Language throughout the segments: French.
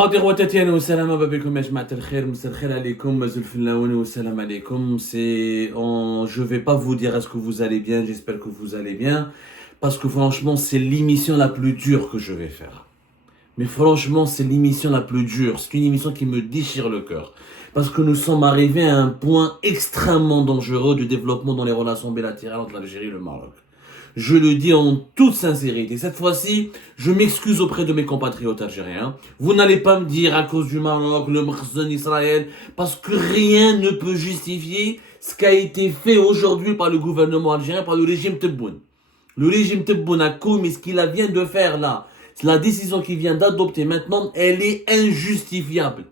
خاطر وتتيانا والسلام بكم يا جماعة الخير مساء الخير عليكم مازال فلاوني والسلام عليكم je vais pas vous dire est-ce que vous allez bien, j'espère que vous allez bien parce que franchement c'est l'émission la plus dure que je vais faire. Mais franchement c'est l'émission la plus dure, c'est une émission qui me déchire le cœur parce que nous sommes arrivés à un point extrêmement dangereux de développement dans les relations bilatérales entre l'Algérie et le Maroc. Je le dis en toute sincérité. Cette fois-ci, je m'excuse auprès de mes compatriotes algériens. Vous n'allez pas me dire à cause du Maroc, le Makhzen, Israël, parce que rien ne peut justifier ce qui a été fait aujourd'hui par le gouvernement algérien, par le régime Tebboune. Le régime Tebboune a commis ce qu'il vient de faire là. La décision qu'il vient d'adopter maintenant, elle est injustifiable.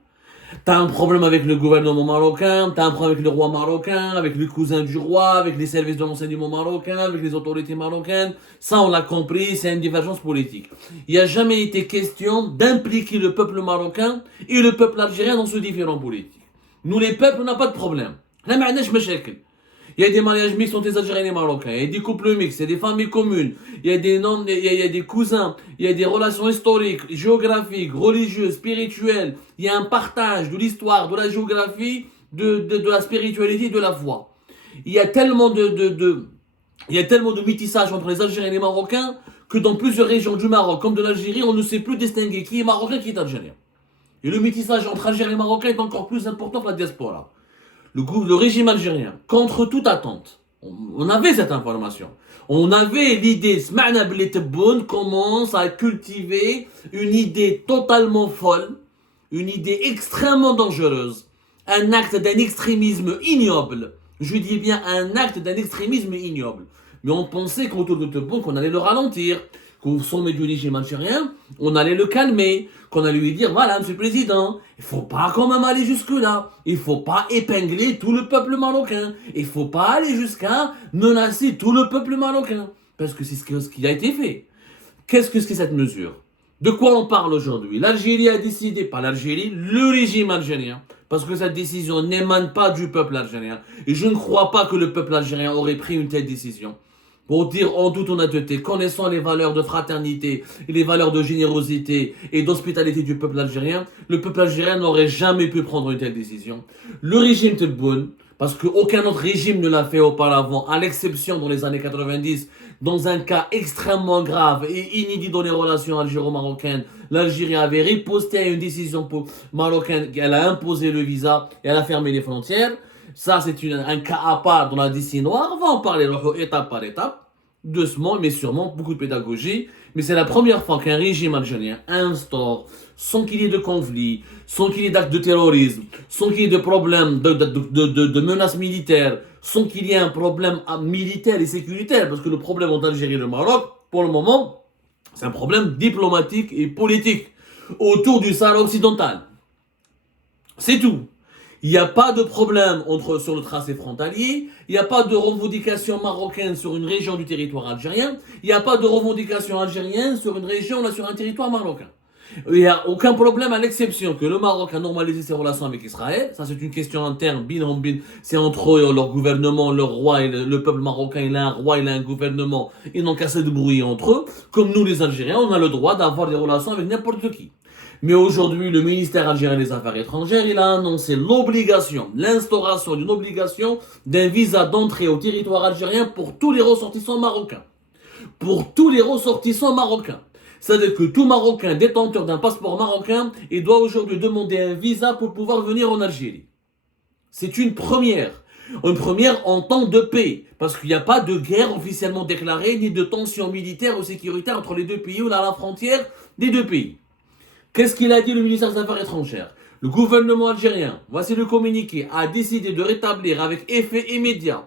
T'as un problème avec le gouvernement marocain, t'as un problème avec le roi marocain, avec le cousin du roi, avec les services de renseignement marocains, avec les autorités marocaines. Ça, on l'a compris, c'est une divergence politique. Il n'y a jamais été question d'impliquer le peuple marocain et le peuple algérien dans ce différend politique. Nous, les peuples, on n'a pas de problème. Il y a des mariages mixtes entre les Algériens et les Marocains, il y a des couples mixtes, il y a des familles communes, il y a des noms, il y a des cousins, il y a des relations historiques, géographiques, religieuses, spirituelles, il y a un partage de l'histoire, de la géographie, de la spiritualité et de la foi. Il y a tellement de métissage entre les Algériens et les Marocains que dans plusieurs régions du Maroc comme de l'Algérie, on ne sait plus distinguer qui est Marocain et qui est Algérien. Et le métissage entre Algériens et Marocains est encore plus important que la diaspora. Le régime algérien, contre toute attente, on avait cette information. On avait l'idée, Sma'na Bli Tebboune commence à cultiver une idée totalement folle, une idée extrêmement dangereuse, un acte d'un extrémisme ignoble. Je dis bien un acte d'un extrémisme ignoble. Mais on pensait qu'autour de Tebboune, qu'on allait le ralentir, qu'au sommet du régime algérien, on allait le calmer, qu'on allait lui dire, voilà, monsieur le président, il faut pas quand même aller jusque-là. Il faut pas épingler tout le peuple marocain. Il faut pas aller jusqu'à menacer tout le peuple marocain. Parce que c'est ce qui a été fait. Qu'est-ce que c'est cette mesure? De quoi on parle aujourd'hui? L'Algérie a décidé, pas l'Algérie, le régime algérien. Parce que cette décision n'émane pas du peuple algérien. Et je ne crois pas que le peuple algérien aurait pris une telle décision. Pour dire en toute honnêteté, connaissant les valeurs de fraternité et les valeurs de générosité et d'hospitalité du peuple algérien, le peuple algérien n'aurait jamais pu prendre une telle décision. Le régime Tebboune, parce qu'aucun autre régime ne l'a fait auparavant, à l'exception dans les années 90, dans un cas extrêmement grave et inédit dans les relations algéro-marocaines, l'Algérie avait riposté à une décision marocaine, elle a imposé le visa et elle a fermé les frontières. Ça, c'est un cas à part dans la décennie noire. On va en parler étape par étape, doucement, mais sûrement, beaucoup de pédagogie. Mais c'est la première fois qu'un régime algérien instaure, sans qu'il y ait de conflit, sans qu'il y ait d'actes de terrorisme, sans qu'il y ait de problèmes de menaces militaires, sans qu'il y ait un problème militaire et sécuritaire. Parce que le problème entre l'Algérie et le Maroc, pour le moment, c'est un problème diplomatique et politique autour du Sahara occidental. C'est tout. Il n'y a pas de problème sur le tracé frontalier, il n'y a pas de revendication marocaine sur une région du territoire algérien, il n'y a pas de revendication algérienne sur une région, là, sur un territoire marocain. Il n'y a aucun problème à l'exception que le Maroc a normalisé ses relations avec Israël. Ça, c'est une question interne, c'est entre eux, leur gouvernement, leur roi et le peuple marocain. Il a un roi, il a un gouvernement. Ils n'ont qu'à se débrouiller entre eux. Comme nous, les Algériens, on a le droit d'avoir des relations avec n'importe qui. Mais aujourd'hui, le ministère algérien des Affaires étrangères, il a annoncé l'instauration d'une obligation d'un visa d'entrée au territoire algérien pour tous les ressortissants marocains. Pour tous les ressortissants marocains. C'est-à-dire que tout Marocain détenteur d'un passeport marocain, il doit aujourd'hui demander un visa pour pouvoir venir en Algérie. C'est une première. Une première en temps de paix. Parce qu'il n'y a pas de guerre officiellement déclarée, ni de tension militaire ou sécuritaire entre les deux pays ou à la frontière des deux pays. Qu'est-ce qu'il a dit le ministère des Affaires étrangères? Le gouvernement algérien, voici le communiqué, a décidé de rétablir avec effet immédiat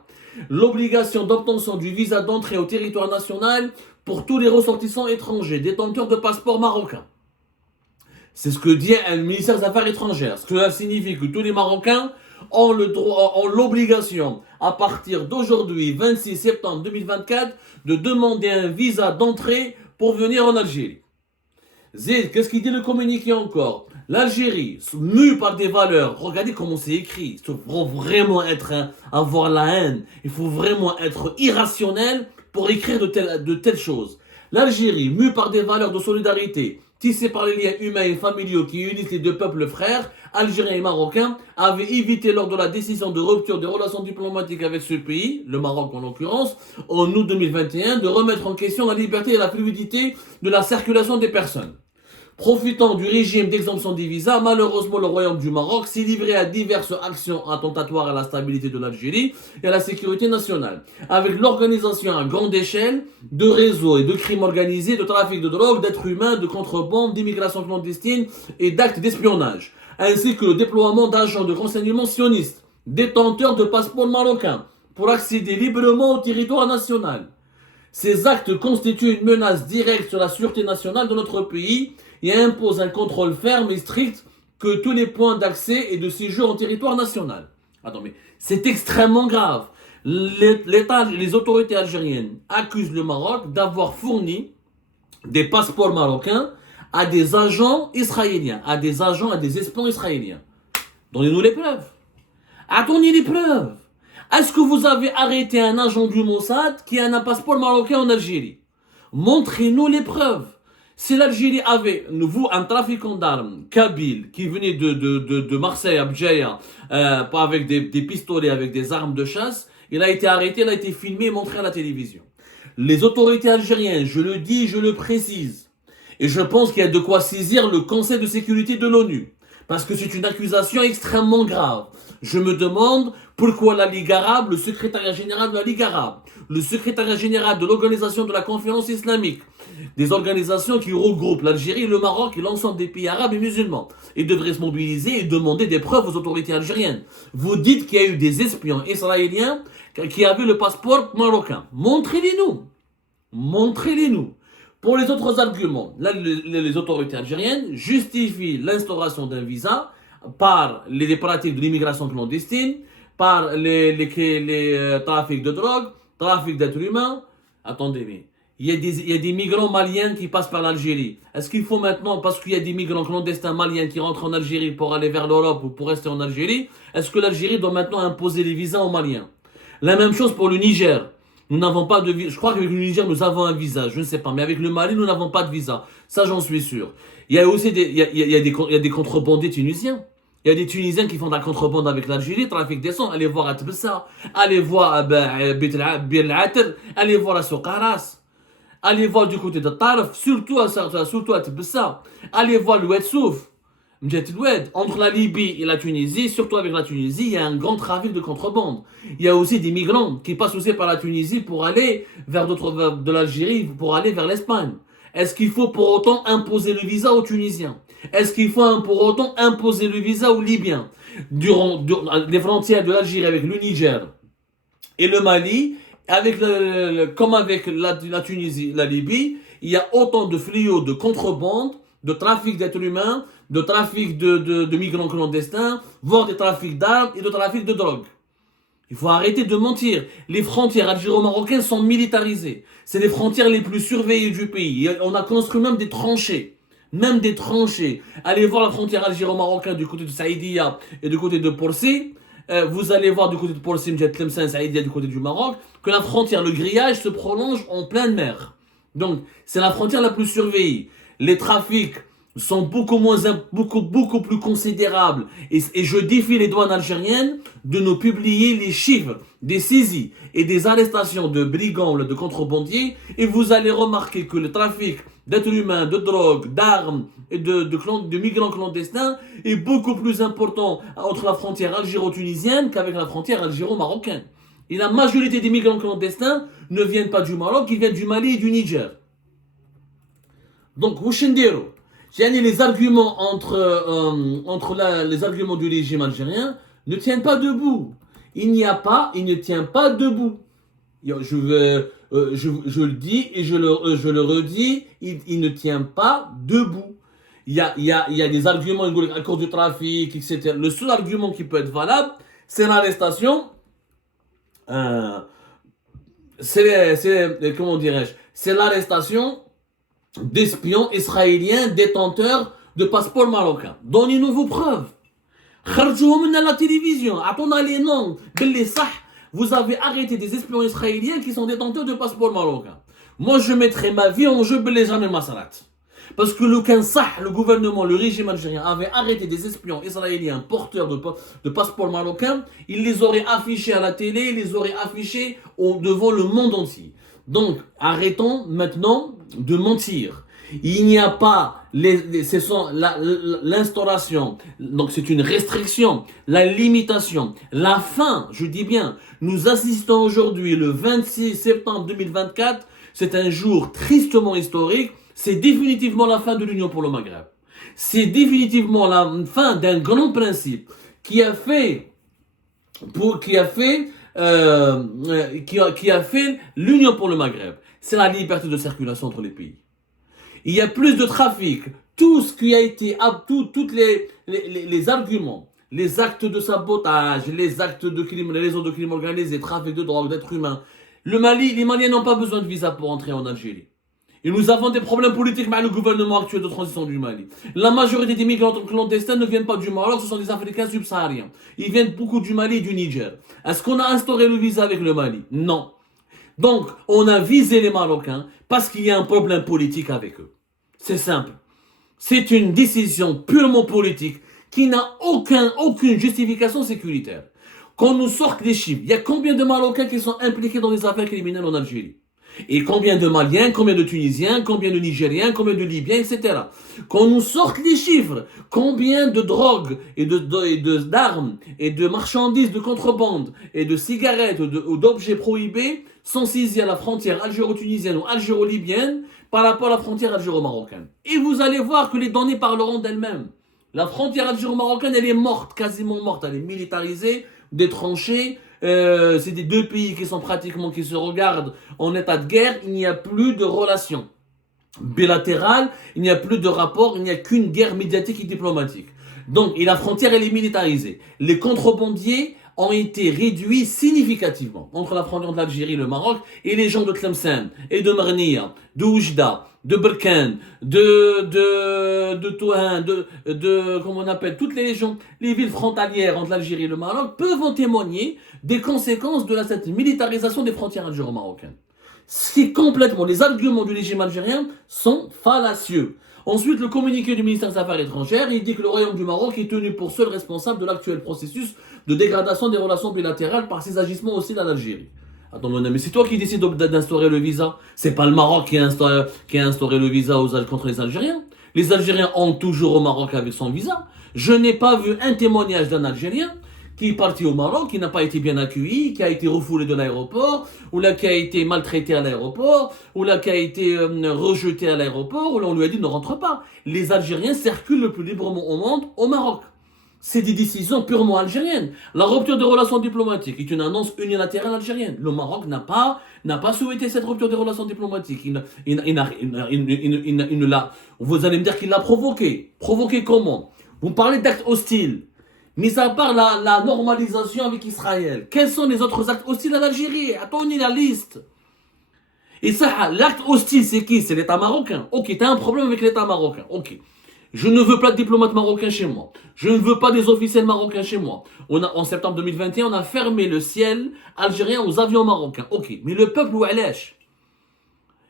l'obligation d'obtention du visa d'entrée au territoire national pour tous les ressortissants étrangers détenteurs de passeports marocains. C'est ce que dit le ministère des Affaires étrangères. Ce que ça signifie que tous les Marocains ont l'obligation, à partir d'aujourd'hui, 26 septembre 2024, de demander un visa d'entrée pour venir en Algérie. Qu'est-ce qu'il dit le communiqué encore? L'Algérie, mue par des valeurs, regardez comment c'est écrit, il faut vraiment avoir la haine, il faut vraiment être irrationnel pour écrire de telles choses. L'Algérie, mue par des valeurs de solidarité, tissé par les liens humains et familiaux qui unissent les deux peuples frères, algériens et marocains, avait évité lors de la décision de rupture des relations diplomatiques avec ce pays, le Maroc en l'occurrence, en août 2021, de remettre en question la liberté et la fluidité de la circulation des personnes. Profitant du régime d'exemption des visas, malheureusement le Royaume du Maroc s'est livré à diverses actions attentatoires à la stabilité de l'Algérie et à la sécurité nationale, avec l'organisation à grande échelle de réseaux et de crimes organisés, de trafic de drogue, d'êtres humains, de contrebande, d'immigration clandestine et d'actes d'espionnage, ainsi que le déploiement d'agents de renseignement sionistes, détenteurs de passeports marocains, pour accéder librement au territoire national. Ces actes constituent une menace directe sur la sûreté nationale de notre pays et imposent un contrôle ferme et strict que tous les points d'accès et de séjour en territoire national. Attends, mais c'est extrêmement grave. Les autorités algériennes accusent le Maroc d'avoir fourni des passeports marocains à des agents israéliens, à des espions israéliens. Donnez-nous les preuves. Attendez les preuves. Est-ce que vous avez arrêté un agent du Mossad qui a un passeport marocain en Algérie? Montrez-nous les preuves. Si l'Algérie avait, vous, un trafiquant d'armes, Kabyle, qui venait de Marseille à Bdjaïa, avec des pistolets, avec des armes de chasse, il a été arrêté, il a été filmé et montré à la télévision. Les autorités algériennes, je le dis, je le précise, et je pense qu'il y a de quoi saisir le Conseil de sécurité de l'ONU, parce que c'est une accusation extrêmement grave. Je me demande pourquoi la Ligue arabe, le secrétariat général de la Ligue arabe, le secrétariat général de l'Organisation de la Conférence islamique, des organisations qui regroupent l'Algérie, le Maroc et l'ensemble des pays arabes et musulmans, et devraient se mobiliser et demander des preuves aux autorités algériennes. Vous dites qu'il y a eu des espions israéliens qui avaient le passeport marocain. Montrez-les-nous. Montrez-les-nous. Pour les autres arguments, là, les autorités algériennes justifient l'instauration d'un visa par les pratiques de l'immigration clandestine, par les trafics de drogue, trafic d'êtres humains. Attendez, mais il y a des migrants maliens qui passent par l'Algérie. Est-ce qu'il faut maintenant, parce qu'il y a des migrants clandestins maliens qui rentrent en Algérie pour aller vers l'Europe ou pour rester en Algérie, est-ce que l'Algérie doit maintenant imposer les visas aux Maliens? La même chose pour le Niger. Nous n'avons pas de visa. Je crois qu'avec le Niger, nous avons un visa. Je ne sais pas. Mais avec le Mali, nous n'avons pas de visa. Ça, j'en suis sûr. Il y a aussi il y a des contrebandiers tunisiens. Il y a des Tunisiens qui font de la contrebande avec l'Algérie, trafic des sons. Allez voir à Tbessa. Allez voir à Bir al-Ater. Allez voir à Soukaras. Allez voir du côté de Tarf. Surtout à Tbessa. Allez voir le Ouedsouf. Entre la Libye et la Tunisie, surtout avec la Tunisie, il y a un grand trafic de contrebande. Il y a aussi des migrants qui passent aussi par la Tunisie pour aller vers de l'Algérie, pour aller vers l'Espagne. Est-ce qu'il faut pour autant imposer le visa aux Tunisiens? Est-ce qu'il faut pour autant imposer le visa aux Libyens? Durant les frontières de l'Algérie avec le Niger et le Mali, comme avec la Tunisie, la Libye, il y a autant de fléaux de contrebande, de trafic d'êtres humains, de trafic de migrants clandestins, voire des trafics d'armes et de trafic de drogue. Il faut arrêter de mentir. Les frontières algéro-marocaines sont militarisées. C'est les frontières les plus surveillées du pays. On a construit même des tranchées. Même des tranchées. Allez voir la frontière algéro-marocaine du côté de Saïdia et du côté de Porsi. Vous allez voir du côté de Porsi, Mjetlemsen, Saïdia du côté du Maroc, que la frontière, le grillage se prolonge en pleine mer. Donc, c'est la frontière la plus surveillée. Les trafics sont beaucoup plus considérables. Et je défie les douanes algériennes de nous publier les chiffres des saisies et des arrestations de brigands, de contrebandiers. Et vous allez remarquer que le trafic d'êtres humains, de drogue, d'armes et de migrants clandestins est beaucoup plus important entre la frontière algéro-tunisienne qu'avec la frontière algéro-marocaine. Et la majorité des migrants clandestins ne viennent pas du Maroc, ils viennent du Mali et du Niger. Donc, Wushendero, les arguments les arguments du régime algérien ne tiennent pas debout. Il ne tient pas debout. Je le dis et je le redis, il ne tient pas debout. Il y a des arguments à cause du trafic, etc. Le seul argument qui peut être valable, c'est l'arrestation. Comment dirais-je? C'est l'arrestation d'espions israéliens détenteurs de passeports marocains. Donnez-nous vos preuves. Kharjouhum à la télévision. Attendez les noms. Vous avez arrêté des espions israéliens qui sont détenteurs de passeports marocains. Moi, je mettrai ma vie en jeu, jamais Masarat. Parce que le gouvernement, le régime algérien avait arrêté des espions israéliens porteurs de passeports marocains, il les aurait affichés à la télé, il les aurait affichés devant le monde entier. Donc, arrêtons maintenant de mentir. Il n'y a pas l'instauration, donc c'est une restriction, la limitation, la fin, je dis bien, nous assistons aujourd'hui le 26 septembre 2024, c'est un jour tristement historique, c'est définitivement la fin de l'Union pour le Maghreb. C'est définitivement la fin d'un grand principe qui a fait l'Union pour le Maghreb. C'est la liberté de circulation entre les pays. Il y a plus de trafic. Tout ce qui a été, toutes les arguments, les actes de sabotage, les actes de crime, les réseaux de crime organisé, trafic de drogue, d'êtres humains. Les Maliens n'ont pas besoin de visa pour entrer en Algérie. Et nous avons des problèmes politiques avec le gouvernement actuel de transition du Mali. La majorité des migrants clandestins ne viennent pas du Maroc, ce sont des Africains subsahariens. Ils viennent beaucoup du Mali et du Niger. Est-ce qu'on a instauré le visa avec le Mali? Non. Donc, on a visé les Marocains parce qu'il y a un problème politique avec eux. C'est simple. C'est une décision purement politique qui n'a aucune justification sécuritaire. Qu'on nous sorte les chiffres, il y a combien de Marocains qui sont impliqués dans des affaires criminelles en Algérie? Et combien de Maliens, combien de Tunisiens, combien de Nigériens, combien de Libyens, etc. Qu'on nous sorte les chiffres, combien de drogues et d'armes et de marchandises de contrebande et de cigarettes ou d'objets prohibés sont saisis à la frontière algéro-tunisienne ou algéro-libyenne par rapport à la frontière algéro-marocaine. Et vous allez voir que les données parleront d'elles-mêmes. La frontière algéro-marocaine, elle est morte, quasiment morte, elle est militarisée, des tranchées. C'est des deux pays qui se regardent en état de guerre. Il n'y a plus de relations bilatérales, il n'y a plus de rapport, il n'y a qu'une guerre médiatique et diplomatique. Donc, et la frontière, elle est militarisée. Les contrebandiers ont été réduits significativement entre la frontière de l'Algérie et le Maroc et les gens de Tlemcen et de Marnia, de Oujda, de Berkane, de Touhan, comment on appelle, toutes les régions, les villes frontalières entre l'Algérie et le Maroc peuvent en témoigner des conséquences de cette militarisation des frontières algéro-marocaines. Ce qui est complètement, les arguments du régime algérien sont fallacieux. Ensuite, le communiqué du ministère des Affaires étrangères, il dit que le Royaume du Maroc est tenu pour seul responsable de l'actuel processus de dégradation des relations bilatérales par ses agissements aussi dans l'Algérie. Attends, mon ami, c'est toi qui décides d'instaurer le visa. C'est pas le Maroc qui a instauré le visa contre les Algériens. Les Algériens ont toujours au Maroc avec son visa. Je n'ai pas vu un témoignage d'un Algérien qui est parti au Maroc, qui n'a pas été bien accueilli, qui a été refoulé de l'aéroport, ou là qui a été maltraité à l'aéroport, ou là qui a été rejeté à l'aéroport, ou là on lui a dit ne rentre pas. Les Algériens circulent le plus librement au monde au Maroc. C'est des décisions purement algériennes. La rupture des relations diplomatiques est une annonce unilatérale algérienne. Le Maroc n'a pas souhaité cette rupture des relations diplomatiques. Vous allez me dire qu'il l'a provoqué. Provoqué comment? Vous parlez d'actes hostiles. Mis à part la normalisation avec Israël, quels sont les autres actes hostiles à l'Algérie? Attendez la liste. Et ça, l'acte hostile, c'est qui? C'est l'État marocain. Ok, t'as un problème avec l'État marocain. Ok. Je ne veux pas de diplomates marocains chez moi. Je ne veux pas des officiels marocains chez moi. En septembre 2021, on a fermé le ciel algérien aux avions marocains. Ok, mais le peuple où est-ce?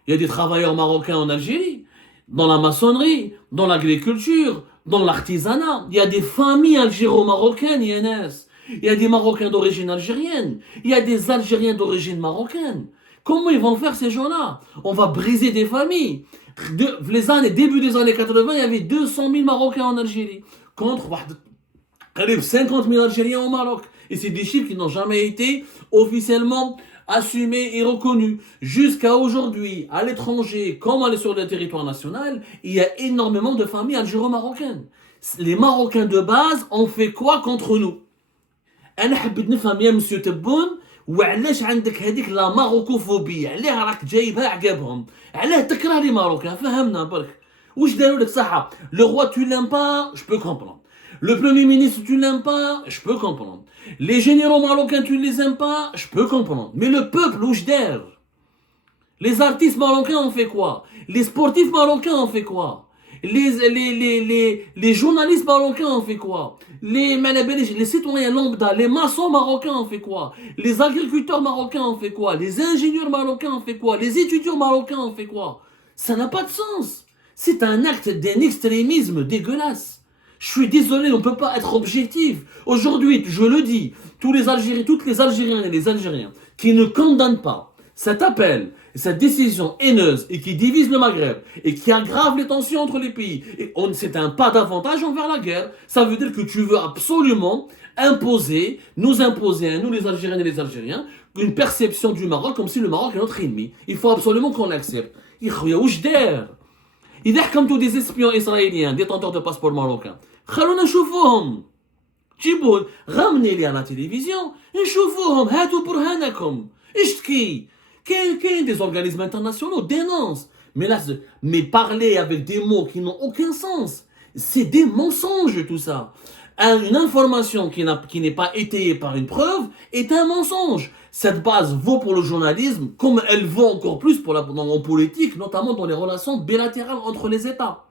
Il y a des travailleurs marocains en Algérie, dans la maçonnerie, dans l'agriculture, dans l'artisanat. Il y a des familles algéro-marocaines, INS. Il y a des Marocains d'origine algérienne. Il y a des Algériens d'origine marocaine. Comment ils vont faire ces gens-là? On va briser des familles. Début des années 80, il y avait 200 000 Marocains en Algérie. Contre 50 000 Algériens au Maroc. Et c'est des chiffres qui n'ont jamais été officiellement assumés et reconnus. Jusqu'à aujourd'hui, à l'étranger, comme sur le territoire national, il y a énormément de familles algéro-marocaines. Les Marocains de base ont fait quoi contre nous? أنا حبيت نفهم يا مسيو تبون وعلاش عندك هذيك لا ماروكوفوبيا؟ علاه راك جايبها عقابهم؟ علاه تكره لي ماروكان؟ فهمنا برك. واش داروا لك صحه؟ Le roi tu l'aimes pas, je peux comprendre. Le premier ministre tu l'aimes pas, je peux comprendre. Les généraux marocains tu les aimes pas, je peux comprendre. Mais le peuple واش دار؟ Les artistes marocains ont fait quoi? Les sportifs marocains ont fait quoi? Les journalistes marocains ont fait quoi? Les citoyens lambda, les maçons marocains ont fait quoi? Les agriculteurs marocains ont fait quoi? Les ingénieurs marocains ont fait quoi? Les étudiants marocains ont fait quoi? Ça n'a pas de sens. C'est un acte d'un extrémisme dégueulasse. Je suis désolé, on ne peut pas être objectif. Aujourd'hui, je le dis, toutes les Algériens et les Algériens qui ne condamnent pas cet appel, cette décision haineuse et qui divise le Maghreb et qui aggrave les tensions entre les pays, c'est un pas davantage envers la guerre. Ça veut dire que tu veux absolument nous imposer, nous les Algériens et les Algériens, une perception du Maroc comme si le Maroc est notre ennemi. Il faut absolument qu'on l'accepte. إذا حكمتوا des espions israéliens, détenteurs de passeport marocains, خلونا نشوفوهم. جيبوا غامني لي على تلفزيون نشوفوهم هاتوا برهانكم اشتكي كاين des organismes internationaux dénoncent mais parler avec des mots qui n'ont aucun sens, c'est des mensonges tout ça. Une information qui n'est pas étayée par une preuve est un mensonge. Cette base vaut pour le journalisme comme elle vaut encore plus en politique, notamment dans les relations bilatérales entre les États.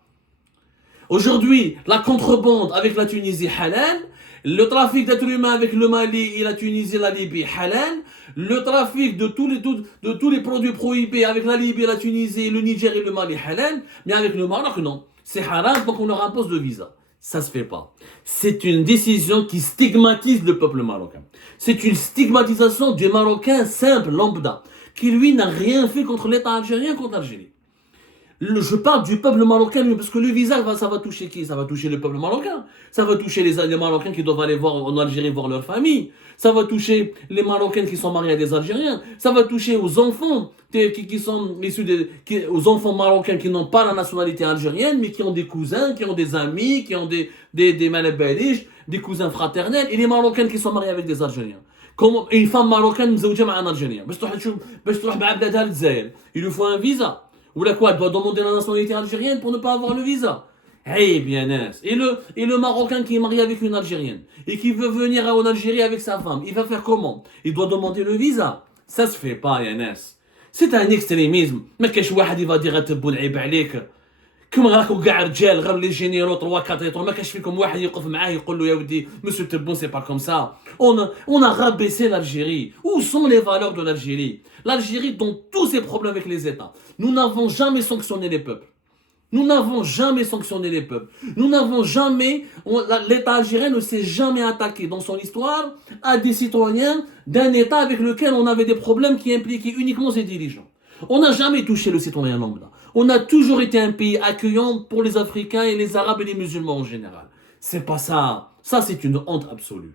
Aujourd'hui, la contrebande avec la Tunisie halal, le trafic d'êtres humains avec le Mali et la Tunisie et la Libye halal, le trafic de tous les produits prohibés avec la Libye, la Tunisie, le Niger et le Mali halal, mais avec le Maroc non. C'est haram donc on leur impose le visa. Ça se fait pas. C'est une décision qui stigmatise le peuple marocain. C'est une stigmatisation du Marocain simple, lambda, qui lui n'a rien fait contre l'État algérien, contre l'Algérie. Je parle du peuple marocain, parce que le visa, ça va toucher qui? Ça va toucher le peuple marocain. Ça va toucher les Marocains qui doivent aller voir en Algérie voir leur famille. Ça va toucher les Marocains qui sont mariés à des Algériens. Ça va toucher aux enfants qui sont issus aux enfants marocains qui n'ont pas la nationalité algérienne, mais qui ont des cousins, qui ont des amis, qui ont des malabaliches, des cousins fraternels, et les Marocains qui sont mariés avec des Algériens. Comme une femme marocaine مزوجة مع un Algérien. باش تروح مع بلادها للجزائر. Il lui faut un visa. Ou la quoi, elle doit demander la nationalité algérienne pour ne pas avoir le visa. Eh bien, et le Marocain qui est marié avec une Algérienne et qui veut venir en Algérie avec sa femme, il va faire comment? Il doit demander le visa. Ça se fait pas, Yanes. C'est un extrémisme. Mais qu'est-ce que il va dire à te boul'ib عليك? كم راكم كاع رجال غير لي جينيرو 3 4 يطول ما كاش فيكم واحد يوقف معاه يقول له يا ودي monsieur Tebboune c'est pas comme ça. On a rabaissé l'Algérie. Où sont les valeurs de l'Algérie? L'Algérie dans tous ses problèmes avec les États. Nous n'avons jamais sanctionné les peuples. Nous n'avons jamais sanctionné les peuples. Nous n'avons jamais l'État algérien ne s'est jamais attaqué dans son histoire à des citoyens d'un État avec lequel on avait des problèmes qui impliquaient uniquement ses dirigeants. On n'a jamais touché le citoyen lambda. On a toujours été un pays accueillant pour les Africains et les Arabes et les musulmans en général. C'est pas ça. Ça, c'est une honte absolue.